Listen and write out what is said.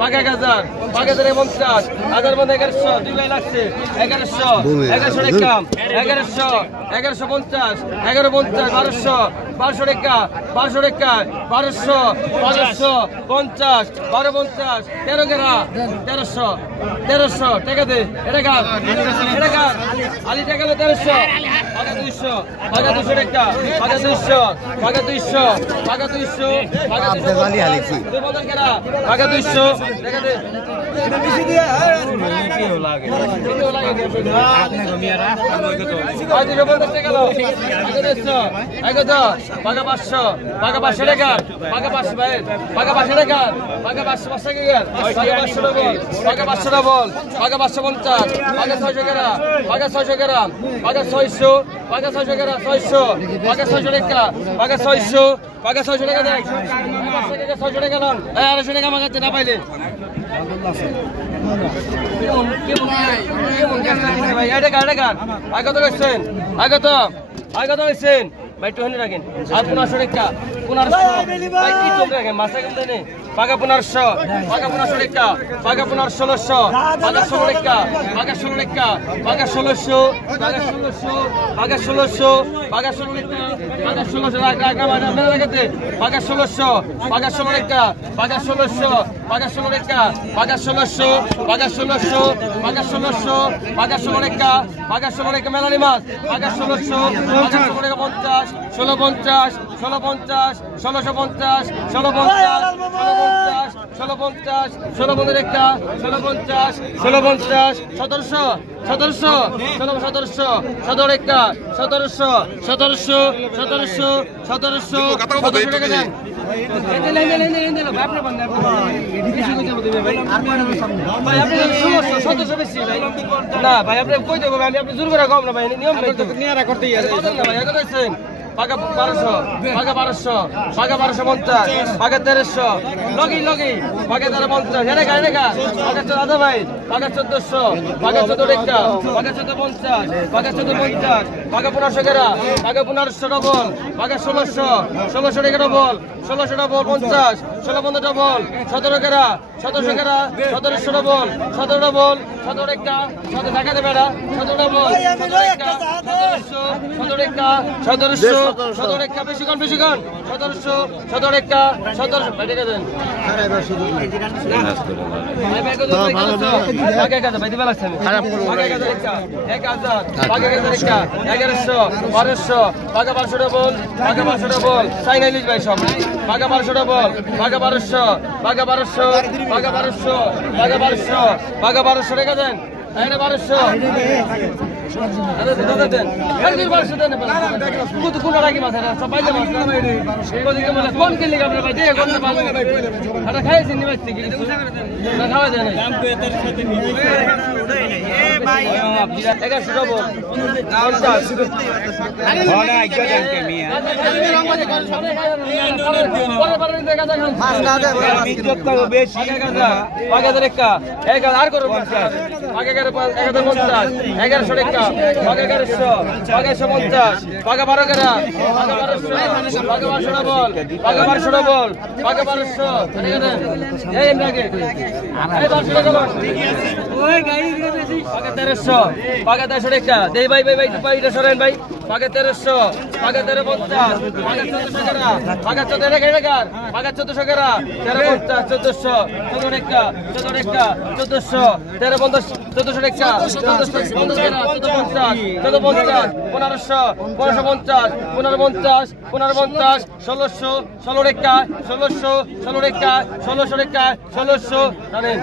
পাকা 1000 পাকা 50 হাজার মধ্যে 1100 দুই ভাই লাগছে 1100 1100 টাকা 1100 1150 1150 1200 টাকা 1200 টাকা 1200 1250 1250 13 গেরা 1300 টাকা দে এটা কার আলি টাকা 1300 পাকা 200 পাকা 200 টাকা পাকা 200 পাকা 200 পাকা 200 পাকা 200 আলি আলিছি দুই বদল গেরা পাকা 200 টাকা দে এটা বেশি দিয়ে কি লাগে আপনি গমিয়ারা আজ রবল টাকা দাও পাকা 200 পাকা 10 পাকা 500 পাকা 500 টাকা পাকা 500 ভাই পাকা 500 টাকা পাকা 500 টাকা গেল পাকা 500 ডবল পাকা 500 ডবল পাকা 550 পাকা 600 গেরা পাকা 600 গেরা পাকা 600 পাকা 600 গেরা 600 পাকা 600 টাকা পাকা 600 পাকা 600 টাকা দেখ 600 টাকা লন 250 টাকা মাগাতে না পাইলে ভাই এটা কার আগে তো গেছেন আগে তো গেছেন ভাই 200 রাখেন আর 1500 টাকা 1500 ভাই কি চল রাখেন মাসে কম দেনে পাকা 1500 পাকা 1500 টাকা পাকা 1600 পাকা 16 টাকা পাকা 16 টাকা পাকা 1600 পাকা 1600 পাকা 1600 পাকা 16 টাকা পাকা 1600 টাকা মানে আপনারা রাখতে পাকা 1600 পাকা 16 টাকা পাকা 1600 পাকা 16 টাকা পাকা 1600 পাকা 1600 পাকা 1600 পাকা 16 টাকা পাকা 16 টাকা মেলানি মাছ পাকা 1600 পাকা 16 টাকা 50 1650 1650 1650 1650 1650 1650 একটা 1650 1650 1700 1700 1700 17 একটা 1700 1700 1700 1700 1700 টাকা দেন না ভাই আপনি কই দেবো ভাই আপনি জোর করে কম না ভাই নিয়ম করতেই আছে পাকা 1200 পাকা 1200 পাকা 1250 পাকা 1300 লগি পাকা 1350 এনে গা পাকা 14 ভাই পাকা 1400 পাকা 14 টাকা পাকা 1450 পাকা 1450 পাকা 1500 গেরা পাকা 1500 ডবল পাকা 1600 টাকা ডবল 1600 ডবল 50 16 ডবল 17 গেরা 1700 গেরা 1700 ডবল 17 ডবল 17 টাকা 17 টাকা দেবে না 17 ডবল 17 টাকা 1700 টাকা 1700 17 টাকা বেশি কোন 1700 17 টাকা 1700 ভাই টাকা দেন আরে এবার শুধু ভাই ভাই কত টাকা কাটা ভাই দিবা লাগছে খারাপ করব টাকা 1000 টাকা 1100 1200 টাকা 1200 ডবল টাকা 1200 ডবল চাইনা ইলিশ ভাই সব টাকা 1200 ডবল টাকা 1200 টাকা 1200 টাকা 1200 টাকা 1200 টাকা 1200 টাকা দেন আরে 1200 আরে দাদা দেন আরে 1200 দেন কত কোন রাখি মাছ এটা সবাই মাছ না কোদিকে মানে কোন কে লাগা আপনি ভাই দে কোন না আরে খাইছেন নি ভাই কি না খাওয়া দেন দাম তো এর সাথে নিয়ে এ ভাই 1100 ডবল 50 আরে আইকা দেন কে মিয়া পরে পরে দেখা যাক মাছ না দে ইজ্জত করবে বেশি পাকা দেখা 1000 আর করো 50 পাকা 1050 1100 টাকা পাকা 1100 পাকা 150 পাকা 12 গেরা পাকা 1200 পাকা 1200 ডবল পাকা 1200 ডবল পাকা 1200 ঠিক আছে এই এমনাকে আরে 1200 টাকা ঠিক আছে ওই গাই বেশি পাকা 1300 পাকা 1300 টাকা দেই ভাই এটা সরেন ভাই পাকা 1300 পাকা 1350 পাকা 1400 গেরা পাকা 14 টাকা পাকা 1400 গেরা 1350 1400 টাকা 14 টাকা 1400 1350 1400 টাকা 1450 গেরা 1450 1500 1550 1550 1550 1600 16 টাকা 1600 16 টাকা 1600 টাকা 1600 জানেন